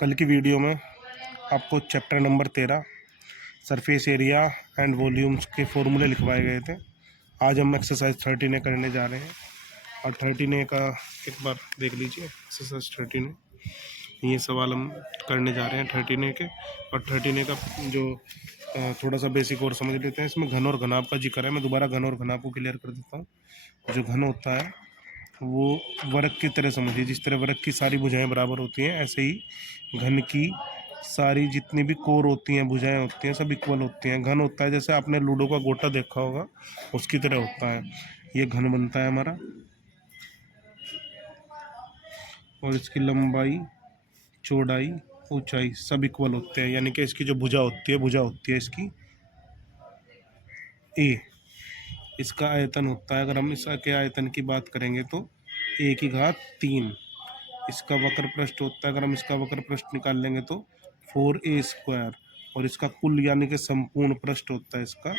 कल की वीडियो में आपको chapter number 13 surface area and volumes के फॉर्मूले लिखवाए गए थे। आज हम एक्सरसाइज 13 करने जा रहे हैं और 13 का एक बार देख लीजिए। एक्सरसाइज 13 ये सवाल हम करने जा रहे हैं 13 के। और 13 का जो थोड़ा सा बेसिक और समझ लेते हैं। इसमें घन और घनाभ का जिक्र है। मैं दोबारा घन और घनाभ को क्लियर कर देता हूँ। जो घन होता है वो वर्ग की तरह समझिए। जिस तरह वर्ग की सारी भुजाएं बराबर होती हैं, ऐसे ही घन की सारी जितनी भी कोर होती हैं, भुजाएं होती हैं, सब इक्वल होती हैं। घन होता है जैसे आपने लूडो का गोटा देखा होगा, उसकी तरह होता है। ये घन बनता है हमारा। और इसकी लंबाई, चौड़ाई, ऊंचाई सब इक्वल होते हैं। यानी कि इसकी जो भुजा होती है इसकी ए। इसका आयतन होता है, अगर हम इसके आयतन की बात करेंगे तो ए की घात 3। इसका वक्र पृष्ठ होता है, अगर हम इसका वक्र पृष्ठ निकाल लेंगे तो 4a²। और इसका कुल यानी कि संपूर्ण पृष्ठ होता है इसका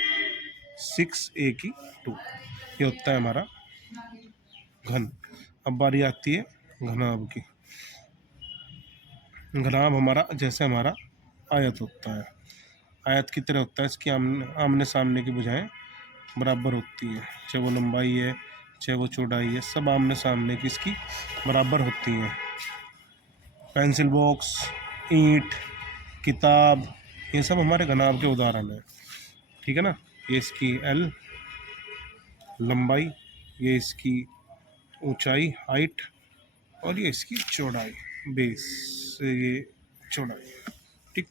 6a²। ये होता है हमारा घन। अब बारी आती है घनाभ की। घनाभ हमारा जैसे हमारा आयत होता है, आयत की तरह होता है। इसकी आमने सामने की भुजाएं बराबर होती हैं, चाहे वो लंबाई है चाहे वो चौड़ाई है, सब आमने सामने की इसकी बराबर होती हैं। पेंसिल बॉक्स, ईंट, किताब, ये सब हमारे घनाभ के उदाहरण हैं। ठीक है ना। ये इसकी एल लंबाई, ये इसकी ऊंचाई हाइट, और ये इसकी चौड़ाई बेस, ये चौड़ाई। ठीक।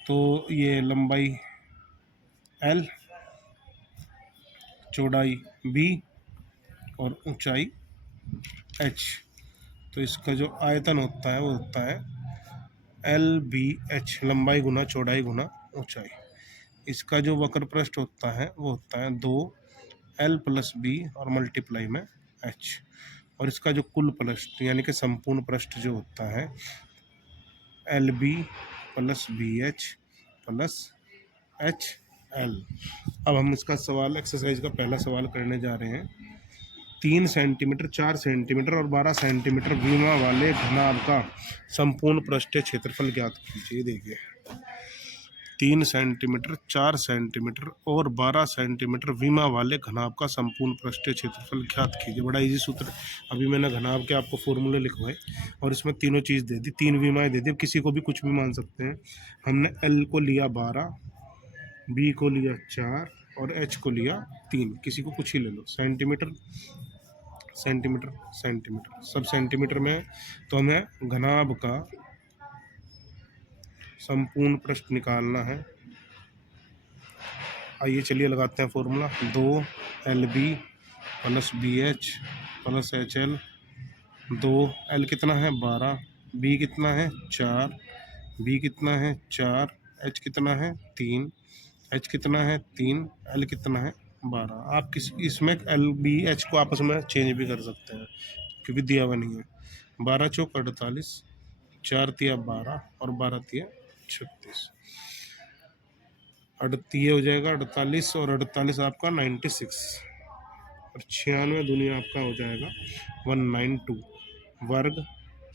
तो ये लंबाई एल, चौड़ाई बी और ऊंचाई एच। तो इसका जो आयतन होता है वो होता है एल बी एच, लंबाई गुना चौड़ाई गुना ऊंचाई। इसका जो वक्र पृष्ठ होता है वो होता है 2l+b और मल्टीप्लाई में h। और इसका जो कुल पृष्ठ यानी कि संपूर्ण पृष्ठ जो होता है lb+bh+hL। अब हम इसका सवाल, एक्सरसाइज का पहला सवाल करने जा रहे हैं। 3 सेंटीमीटर, 4 सेंटीमीटर और 12 सेंटीमीटर विमा वाले घनाभ का संपूर्ण पृष्ठीय क्षेत्रफल ज्ञात कीजिए। देखिए 3 सेंटीमीटर, 4 सेंटीमीटर और 12 सेंटीमीटर विमा वाले घनाभ का संपूर्ण पृष्ठीय क्षेत्रफल ज्ञात कीजिए। बड़ा इजी सूत्र। अभी मैंने घनाभ के आपको फॉर्मूले लिखवाए और इसमें तीनों चीज़ दे दी, 3 विमाएँ दे दी। किसी को भी कुछ भी मान सकते हैं। हमने एल को लिया 12, बी को लिया 4 और एच को लिया 3। किसी को कुछ ही ले लो। सेंटीमीटर सेंटीमीटर सेंटीमीटर सब सेंटीमीटर में है। तो हमें घनाभ का संपूर्ण पृष्ठ निकालना है। आइए चलिए लगाते हैं फॉर्मूला। 2lb+bh+hL। 2l कितना है 12, b कितना है 4, b कितना है 4, h कितना है 3, h कितना है 3, l कितना है 12। आप इसमें l b h को आपस में चेंज भी कर सकते हैं क्योंकि दिया हुआ नहीं है। 12 चौक 48, 4 तिया 12 और 12 तिया 36। ये हो जाएगा 48 और 48 आपका 96 और 96 दुनिया आपका हो जाएगा 192 वर्ग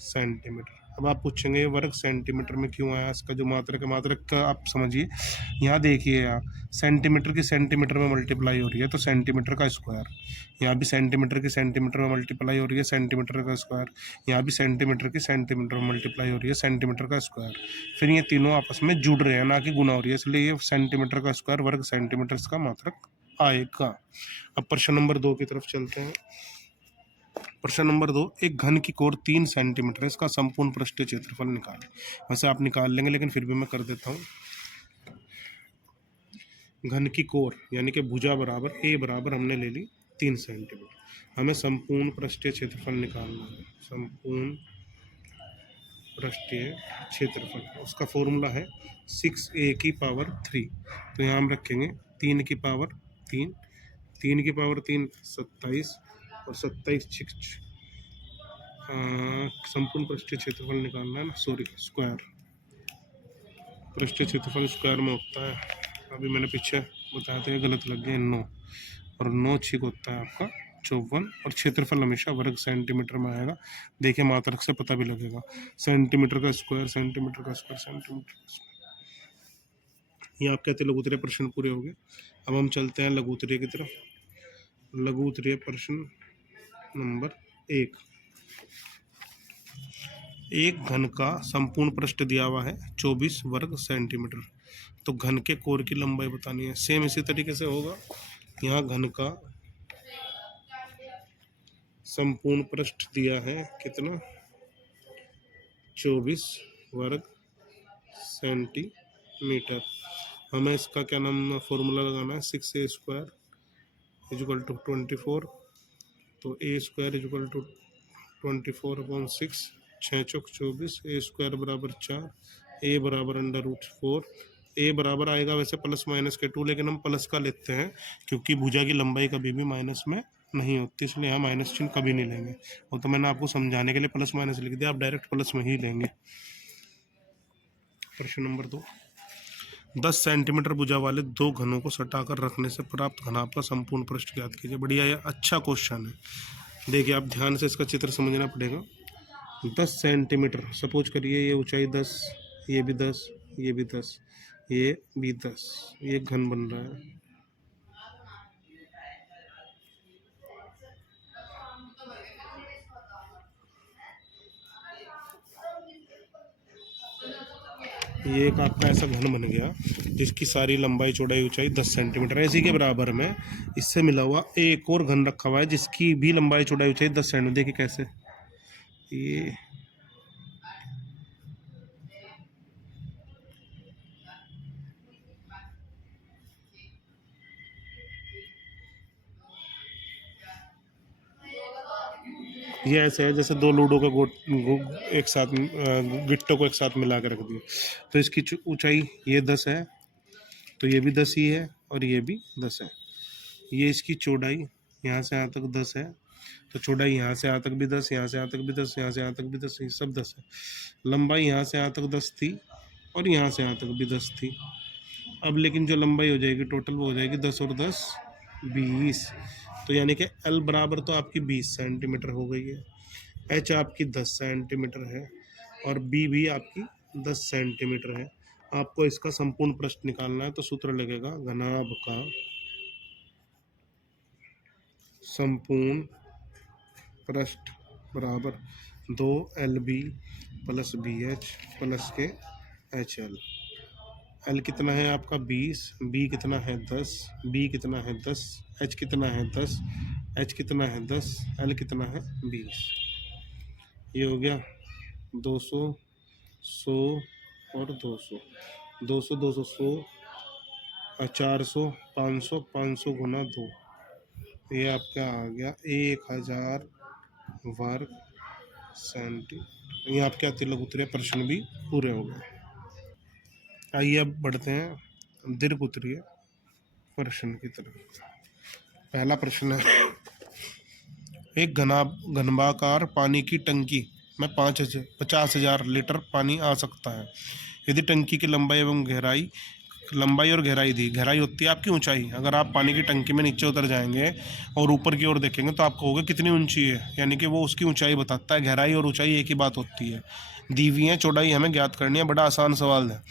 सेंटीमीटर। अब आप पूछेंगे वर्ग सेंटीमीटर में क्यों आया? इसका जो मात्रक है, मात्रक का आप समझिए। यहाँ देखिए, यहाँ सेंटीमीटर की सेंटीमीटर में मल्टीप्लाई हो रही है तो सेंटीमीटर का स्क्वायर। यहाँ भी सेंटीमीटर की सेंटीमीटर में मल्टीप्लाई हो रही है, सेंटीमीटर का स्क्वायर। यहाँ भी सेंटीमीटर की सेंटीमीटर में मल्टीप्लाई हो रही है, सेंटीमीटर का स्क्वायर। फिर ये तीनों आपस में जुड़ रहे हैं, ना कि गुना हो रही है, इसलिए ये सेंटीमीटर का स्क्वायर वर्ग सेंटीमीटर का मात्रक आएगा। अब प्रश्न नंबर 2 की तरफ चलते हैं। प्रश्न नंबर 2, एक घन की कोर 3 सेंटीमीटर है, इसका संपूर्ण पृष्ठीय क्षेत्रफल निकालें। वैसे आप निकाल लेंगे लेकिन फिर भी मैं कर देता हूँ। घन की कोर यानी कि भुजा बराबर ए बराबर हमने ले ली 3 सेंटीमीटर। हमें संपूर्ण पृष्ठीय क्षेत्रफल निकालना है। संपूर्ण पृष्ठीय क्षेत्रफल, उसका फॉर्मूला है 6a⁴। तो यहाँ हम रखेंगे 3 की पावर 3, 3 की पावर 3 27 और 27 संपूर्ण पृष्ठीय क्षेत्रफल निकालना है ना, सॉरी स्क्वायर। पृष्ठीय क्षेत्रफल स्क्वायर में होता है, अभी मैंने पीछे बताया था, गलत लग गया 9 और 9 6 होता है आपका 54 और क्षेत्रफल हमेशा वर्ग सेंटीमीटर में आएगा। देखिए मात्रक से पता भी लगेगा, सेंटीमीटर का स्क्वायर, सेंटीमीटर का स्क्वायर, सेंटीमीटर का स्क्वायर। ये आप कहते लघुत्तरीय प्रश्न पूरे हो गए। अब हम चलते हैं लघुत्तरीय की तरफ। लघुत्तरीय प्रश्न नंबर 1। एक घन का संपूर्ण पृष्ठ दिया हुआ है 24 वर्ग सेंटीमीटर। तो घन के कोर की लंबाई बतानी है। सेम इसी तरीके से होगा। यहाँ घन का संपूर्ण पृष्ठ दिया है कितना, 24 वर्ग सेंटीमीटर। हमें इसका क्या नाम फॉर्मूला लगाना है, 6a स्क्वायर इजल टू 24। तो a स्क्वायर इजल टू 24/6, 6 चौक 24, a स्क्वायर बराबर 4, a बराबर √4। a बराबर आएगा वैसे प्लस माइनस के 2, लेकिन हम प्लस का लेते हैं क्योंकि भुजा की लंबाई कभी भी माइनस में नहीं होती, इसलिए हम माइनस चिन्ह कभी नहीं लेंगे। वो तो मैंने आपको समझाने के लिए प्लस माइनस लिख दिया, आप डायरेक्ट प्लस में ही लेंगे। प्रश्न नंबर 2। 10 सेंटीमीटर भुजा वाले दो घनों को सटाकर रखने से प्राप्त घनाभ का संपूर्ण पृष्ठ ज्ञात कीजिए। बढ़िया, ये अच्छा क्वेश्चन है। देखिए आप ध्यान से इसका चित्र समझना पड़ेगा। 10 सेंटीमीटर, सपोज करिए ये ऊंचाई 10, ये भी 10, ये भी 10, ये भी 10, ये घन बन रहा है। ये एक आपका ऐसा घन बन गया जिसकी सारी लंबाई चौड़ाई ऊंचाई 10 सेंटीमीटर है। इसी के बराबर में इससे मिला हुआ एक और घन रखा हुआ है जिसकी भी लंबाई चौड़ाई ऊंचाई 10 सेंटीमीटर। देखिए कैसे, ये ऐसे है जैसे दो लूडो के एक साथ गिट्टों को एक साथ मिला के रख दिए। तो इसकी ऊंचाई ये 10 है, तो ये भी 10 ही है और ये भी 10 है। ये इसकी चौड़ाई यहाँ से यहाँ तक 10 है, तो चौड़ाई यहाँ से यहाँ तक भी 10, यहाँ से यहाँ तक भी 10, यहाँ से यहाँ तक भी 10, ये सब 10 है। लंबाई यहाँ से यहाँ तक 10 थी और यहाँ से यहाँ तक भी 10 थी। अब लेकिन जो लंबाई हो जाएगी टोटल वो हो जाएगी 10 और 10 20। तो यानी कि L बराबर तो आपकी 20 सेंटीमीटर हो गई है, H आपकी 10 सेंटीमीटर है और B भी आपकी 10 सेंटीमीटर है। आपको इसका संपूर्ण पृष्ठ निकालना है, तो सूत्र लगेगा घनाभ का संपूर्ण पृष्ठ बराबर 2LB प्लस BH प्लस के HL। L कितना है आपका 20, B कितना है 10, B कितना है 10, H कितना है 10, H कितना है 10, L कितना है 20। ये हो गया 200, 100 और 200, 200, 200, 100, 400, 500, 500 गुना 2, ये आपका आ गया 1000 वर्ग सेंटीमीटर। ये आपके अतिलघुत्तरीय प्रश्न भी पूरे हो गए। आइए अब बढ़ते हैं दीर्घोत्तरीय प्रश्न की तरफ। पहला प्रश्न है, एक घनभाकार पानी की टंकी में 50,000 लीटर पानी आ सकता है यदि टंकी की लंबाई एवं लंबाई और गहराई दी। गहराई होती है आपकी ऊंचाई। अगर आप पानी की टंकी में नीचे उतर जाएंगे और ऊपर की ओर देखेंगे तो आप कहोगे कितनी ऊंची है, यानी कि वो उसकी ऊंचाई बताता है। गहराई और ऊंचाई एक ही बात होती है। दी हुई है चौड़ाई हमें ज्ञात करनी है, बड़ा आसान सवाल है।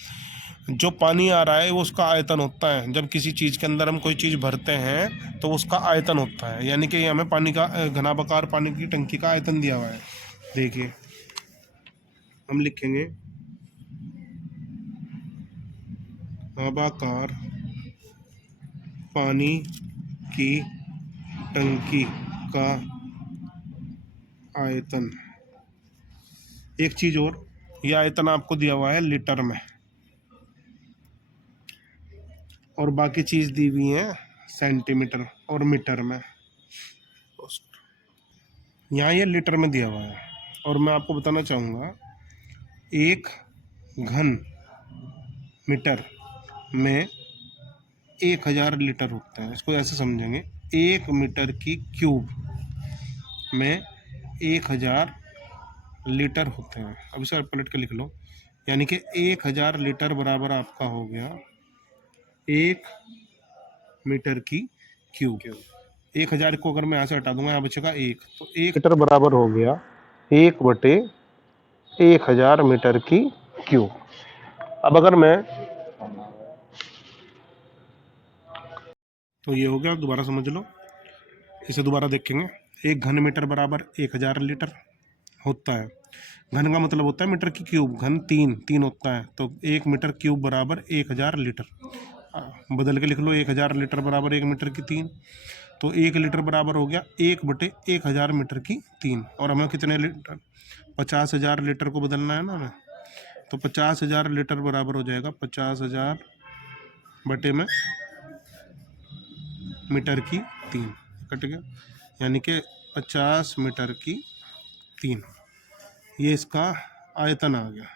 जो पानी आ रहा है वो उसका आयतन होता है। जब किसी चीज़ के अंदर हम कोई चीज़ भरते हैं तो उसका आयतन होता है, यानी कि हमें पानी का घनाभाकार पानी की टंकी का आयतन दिया हुआ है। देखिए हम लिखेंगे घनाभाकार पानी की टंकी का आयतन। एक चीज़ और, यह आयतन आपको दिया हुआ है लीटर में और बाकी चीज़ दी हुई है सेंटीमीटर और मीटर में। यहाँ ये लीटर में दिया हुआ है और मैं आपको बताना चाहूँगा एक घन मीटर में 1000 लीटर होता है। इसको ऐसे समझेंगे, 1 मीटर की क्यूब में 1000 लीटर होते हैं। अब इसे पलट के लिख लो, यानी कि 1000 लीटर बराबर आपका हो गया 1 मीटर की क्यूब। 1000 को अगर मैं यहाँ से हटा दूंगा, यहाँ बचेगा 1, तो 1 मीटर बराबर हो गया 1/1000 मीटर की क्यूब। अब अगर मैं, तो ये हो गया, दोबारा समझ लो, इसे दोबारा देखेंगे। 1 घन मीटर बराबर 1000 लीटर होता है। घन का मतलब होता है मीटर की क्यूब, घन 3 होता है, तो 1 मीटर क्यूब बराबर 1000 लीटर। बदल के लिख लो, 1000 लीटर बराबर 1 मीटर की 3, तो 1 लीटर बराबर हो गया 1/1000 मीटर की 3। और हमें कितने लीटर, 50,000 लीटर को बदलना है ना हमें, तो 50,000 लीटर बराबर हो जाएगा 50,000 बटे में मीटर की 3, कट गया, यानी कि 50 मीटर की 3, ये इसका आयतन आ गया।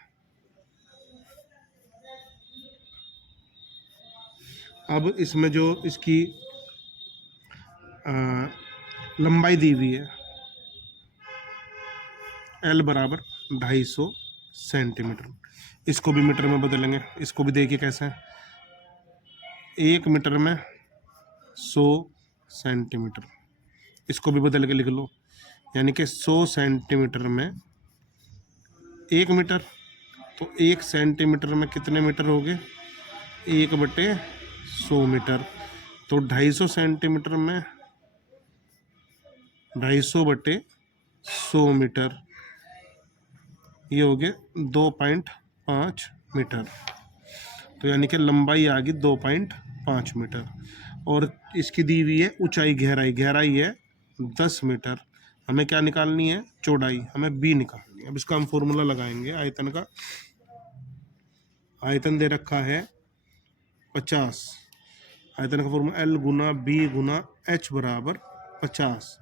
अब इसमें जो इसकी लंबाई दी हुई है, L बराबर 250 सेंटीमीटर, इसको भी मीटर में बदलेंगे। इसको भी देखिए कैसे है, 1 मीटर में 100 सेंटीमीटर, इसको भी बदल के लिख लो, यानी कि 100 सेंटीमीटर में 1 मीटर, तो 1 सेंटीमीटर में कितने मीटर हो गए, 1/100 मीटर, तो 250 सेंटीमीटर में 250/100 मीटर, ये हो गए 2.5 मीटर, तो यानी कि लंबाई आ गई 2.5 मीटर। और इसकी दी हुई है ऊंचाई, गहराई है 10 मीटर, हमें क्या निकालनी है, चौड़ाई, हमें बी निकालनी है। अब इसका हम फॉर्मूला लगाएंगे आयतन का। आयतन दे रखा है 50, आयतन का फॉर्मूला L गुना बी गुना H बराबर 50।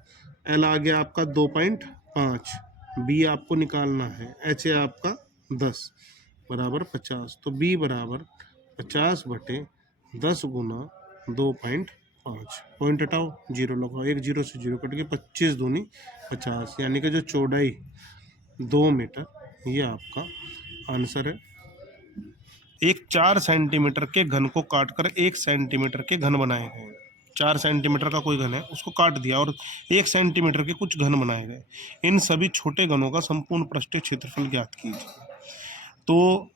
L आ गया आपका 2.5, बी आपको निकालना है, H है आपका 10 बराबर 50, तो बी बराबर 50/10 गुना 2.5, पॉइंट हटाओ, जीरो लगाओ, 1 0 से 0 कट के 25 दूनी 50, यानी कि जो चौड़ाई 2 मीटर, ये आपका आंसर है। एक 4 सेंटीमीटर के घन को काटकर 1 सेंटीमीटर के घन बनाए गए। 4 सेंटीमीटर का कोई घन है, उसको काट दिया और 1 सेंटीमीटर के कुछ घन बनाए गए। इन सभी छोटे घनों का संपूर्ण पृष्ठीय क्षेत्रफल ज्ञात कीजिए। तो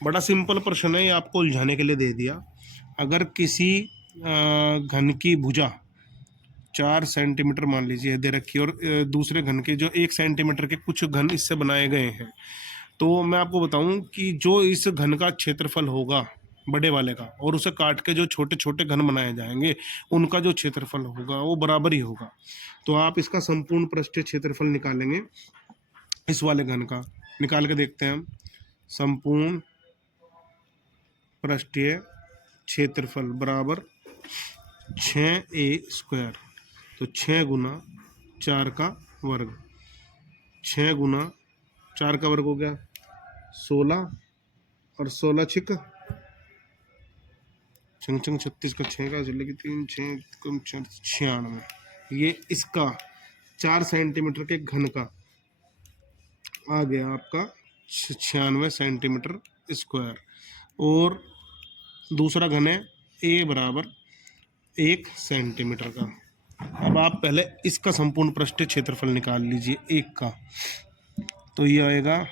बड़ा सिंपल प्रश्न है, ये आपको उलझाने के लिए दे दिया। अगर किसी घन की भुजा 4 सेंटीमीटर मान लीजिए दे रखी है, और दूसरे घन के जो 1 सेंटीमीटर के कुछ घन इससे बनाए गए हैं, तो मैं आपको बताऊं कि जो इस घन का क्षेत्रफल होगा बड़े वाले का, और उसे काट के जो छोटे छोटे घन बनाए जाएंगे, उनका जो क्षेत्रफल होगा वो बराबर ही होगा। तो आप इसका संपूर्ण पृष्ठीय क्षेत्रफल निकालेंगे, इस वाले घन का निकाल के देखते हैं हम। संपूर्ण पृष्ठीय क्षेत्रफल बराबर 6a², तो 6 गुना 4 का वर्ग, 6 गुना 4 का वर्ग हो गया 16, और 16 छिक छंग छंग 36 का 6 का चलेगी 3 6 कम 96, ये इसका 4 सेंटीमीटर के घन का आ गया आपका 96 सेंटीमीटर स्क्वायर। और दूसरा घन है ए बराबर 1 सेंटीमीटर का। अब आप पहले इसका संपूर्ण पृष्ठीय क्षेत्रफल निकाल लीजिए, एक का, तो ये आएगा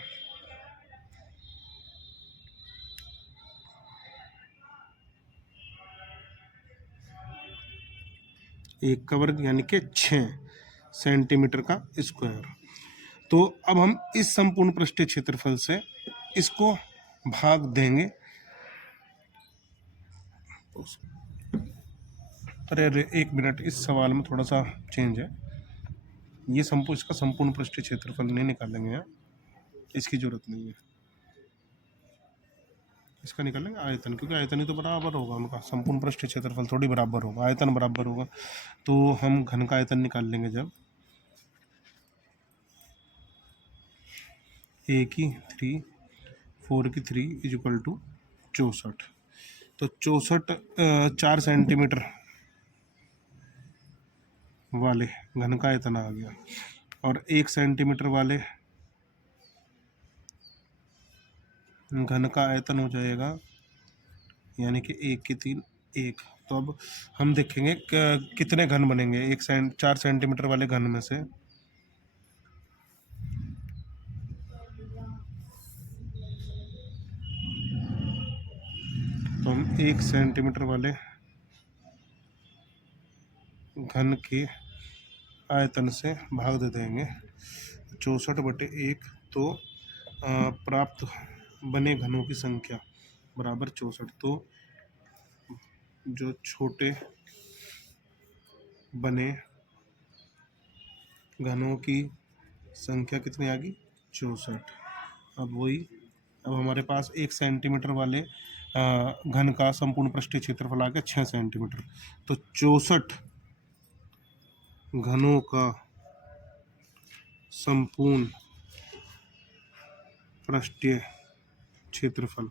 1 का वर्ग, यानी कि 6 सेंटीमीटर का स्क्वायर। तो अब हम इस संपूर्ण पृष्ठीय क्षेत्रफल से इसको भाग देंगे। अरे 1 मिनट, इस सवाल में थोड़ा सा चेंज है, ये इसका संपूर्ण पृष्ठीय क्षेत्रफल नहीं निकालेंगे यहाँ, इसकी जरूरत नहीं है, इसका निकालेंगे आयतन, क्योंकि आयतन ही तो बराबर होगा उनका, संपूर्ण पृष्ठीय क्षेत्रफल थोड़ी बराबर होगा, आयतन बराबर होगा। तो हम घन का आयतन निकाल लेंगे जब a की 3 4 की 3 इक्वल टू 64, तो 64 4 सेंटीमीटर वाले घन का आयतन आ गया, और 1 सेंटीमीटर वाले घन का आयतन हो जाएगा, यानी कि 1 की 3 1। तो अब हम देखेंगे कितने घन बनेंगे 4 सेंटीमीटर वाले घन में से। तो हम 1 सेंटीमीटर वाले घन के आयतन से भाग दे देंगे 64/1। तो प्राप्त बने घनों की संख्या बराबर 64। तो जो छोटे बने घनों की संख्या कितनी आ गई 64। अब हमारे पास 1 सेंटीमीटर वाले घन का संपूर्ण पृष्ठीय क्षेत्रफल आ गया 6 सेंटीमीटर। तो 64 घनों का संपूर्ण पृष्ठीय क्षेत्रफल,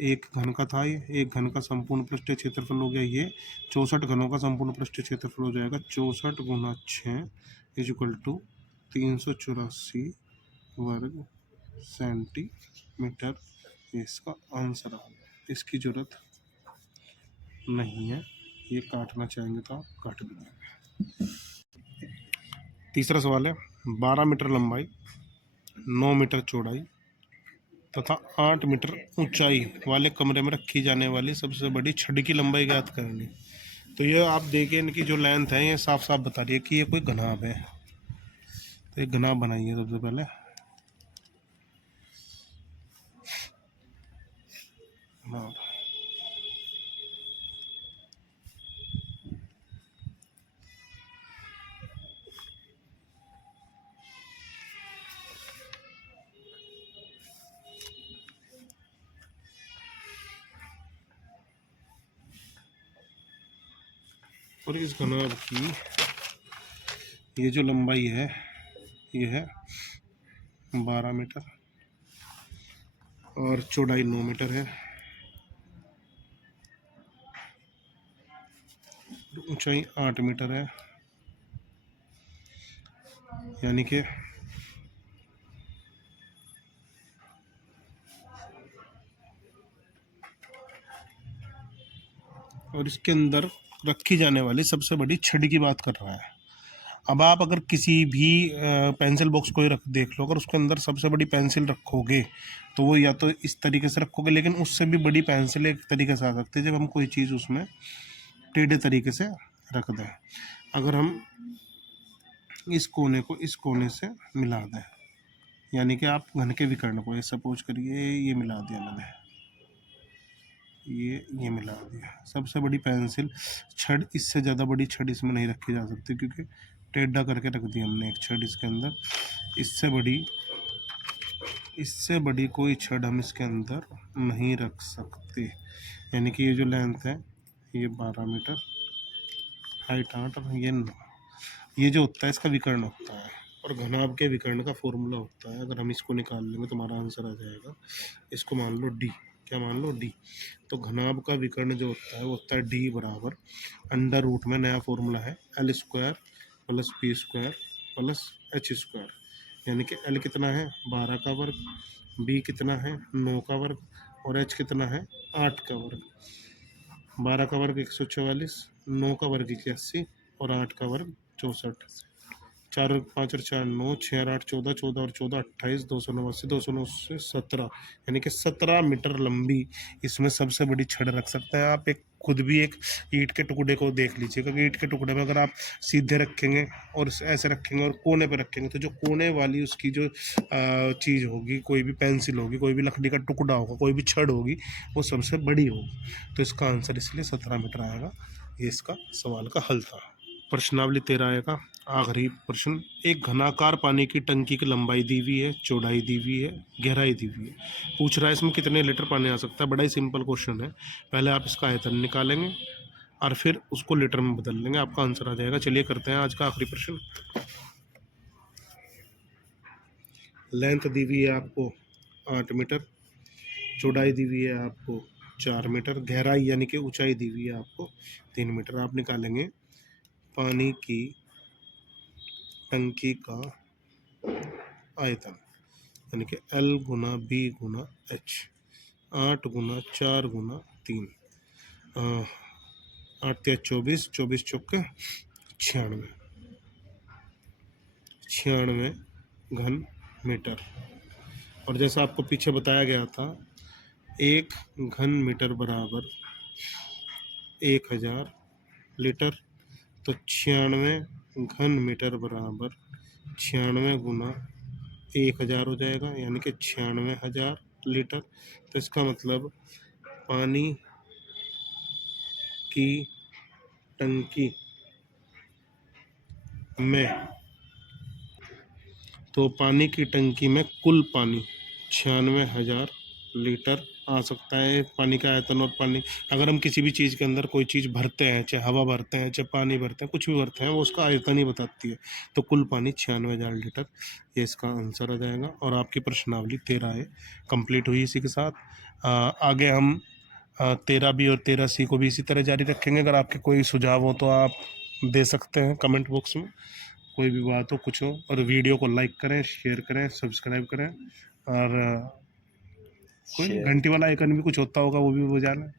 एक घन का था ये, एक घन का संपूर्ण पृष्ठीय क्षेत्रफल हो गया ये। 64 घनों का संपूर्ण पृष्ठीय क्षेत्रफल हो जाएगा 64 गुना 6 इक्वल टू 384 वर्ग सेंटीमीटर। इसका आंसर आ गया। इसकी जरूरत नहीं है, ये काटना चाहेंगे तो आप काट भी देंगे। तीसरा सवाल है 12 मीटर लंबाई, 9 मीटर चौड़ाई तथा 8 मीटर ऊंचाई वाले कमरे में रखी जाने वाली सबसे बड़ी छड़ की लंबाई ज्ञात करनी। तो ये आप देखिए इनकी जो लेंथ है ये साफ साफ बता रही है कि ये कोई घनाभ है। तो एक घनाभ बनाइए सबसे पहले। और इस घनाभ की ये जो लंबाई है ये है 12 मीटर और चौड़ाई 9 मीटर है, ऊंचाई 8 मीटर है, यानी कि और इसके अंदर रखी जाने वाली सबसे बड़ी छड़ की बात कर रहा है। अब आप अगर किसी भी पेंसिल बॉक्स को ही देख लो, अगर उसके अंदर सबसे बड़ी पेंसिल रखोगे तो वो या तो इस तरीके से रखोगे, लेकिन उससे भी बड़ी पेंसिल एक तरीके से आ सकती है जब हम कोई चीज़ उसमें टेढ़े तरीके से रख दें। अगर हम इस कोने को इस कोने से मिला दें, यानी कि आप घन के विकर्ण को, ये सपोज करिए ये मिला दिया मैंने, ये मिला दिया, सबसे बड़ी पेंसिल छड़, इससे ज़्यादा बड़ी छड़ इसमें नहीं रखी जा सकती क्योंकि टेढ़ा करके रख दिया हमने एक छड़ इसके अंदर। इससे बड़ी कोई छड़ हम इसके अंदर नहीं रख सकते, यानी कि ये जो लेंथ है ये 12 मीटर, हाइट 8 और ये 9, ये जो होता है इसका विकर्ण होता है। और घनाभ के विकर्ण का फॉर्मूला होता है, अगर हम इसको निकाल लेंगे तो हमारा आंसर आ जाएगा, इसको मान लो डी, क्या मान लो डी। तो घनाभ का विकर्ण जो होता है वो होता है डी बराबर अंडर रूट में नया फॉर्मूला है l square plus b square plus h square, यानी कि एल कितना है 12 का वर्ग, बी कितना है 9 का वर्ग और एच कितना है 8 का वर्ग। 12 का वर्ग 144, 9 का वर्ग 81 और 8 का वर्ग 64। 4 और 5 और 4 9, 6 और 8 14, 14 और 14 28, 289, 209 से 17, यानी कि 17 मीटर लंबी इसमें सबसे बड़ी छड़ रख सकते हैं आप। एक खुद भी एक ईंट के टुकड़े को देख लीजिए, क्योंकि ईंट के टुकड़े में अगर आप सीधे रखेंगे और ऐसे रखेंगे और कोने पे रखेंगे तो जो कोने वाली उसकी जो चीज़ होगी, कोई भी पेंसिल होगी, कोई भी लकड़ी का टुकड़ा होगा, कोई भी छड़ होगी, वो सबसे बड़ी होगी। तो इसका आंसर इसलिए 17 मीटर आएगा। ये इसका सवाल का हल था। प्रश्नावली 13 आएगा। आखिरी प्रश्न, एक घनाकार पानी की टंकी की लंबाई दी हुई है, चौड़ाई दी हुई है, गहराई दी हुई है। पूछ रहा है इसमें कितने लीटर पानी आ सकता है। बड़ा ही सिंपल क्वेश्चन है। पहले आप इसका आयतन निकालेंगे और फिर उसको लीटर में बदल लेंगे, आपका आंसर आ जाएगा। चलिए करते हैं आज का आखिरी प्रश्न। लेंथ दी हुई है आपको 8 मीटर, चौड़ाई दी हुई है आपको 4 मीटर, गहराई यानी कि ऊंचाई दी हुई है आपको 3 मीटर। आप निकालेंगे पानी की टंकी का आयतन, यानी कि L गुना B गुना H, 8 गुना 4 गुना 3, 8 × 24, 24 चौके 96, 96 घन मीटर। और जैसा आपको पीछे बताया गया था, 1 घन मीटर बराबर 1000 लीटर, तो 96 घन मीटर बराबर 96 गुना 1000 हो जाएगा, यानी कि 96,000 लीटर। तो इसका मतलब पानी की टंकी में, तो पानी की टंकी में कुल पानी 96,000 लीटर आ सकता है। पानी का आयतन, और पानी अगर हम किसी भी चीज़ के अंदर कोई चीज़ भरते हैं, चाहे हवा भरते हैं, चाहे पानी भरते हैं, कुछ भी भरते हैं, वो उसका आयतन ही बताती है। तो कुल पानी 96,000 लीटर, ये इसका आंसर आ जाएगा। और आपकी प्रश्नावली 13 ए कंप्लीट हुई इसी के साथ। आगे हम 13B और 13C को भी इसी तरह जारी रखेंगे। अगर आपके कोई सुझाव हो तो आप दे सकते हैं कमेंट बॉक्स में, कोई भी बात हो, कुछ हो। और वीडियो को लाइक करें, शेयर करें, सब्सक्राइब करें, और कोई घंटी वाला आइकन भी कुछ होता होगा वो भी बजा लें।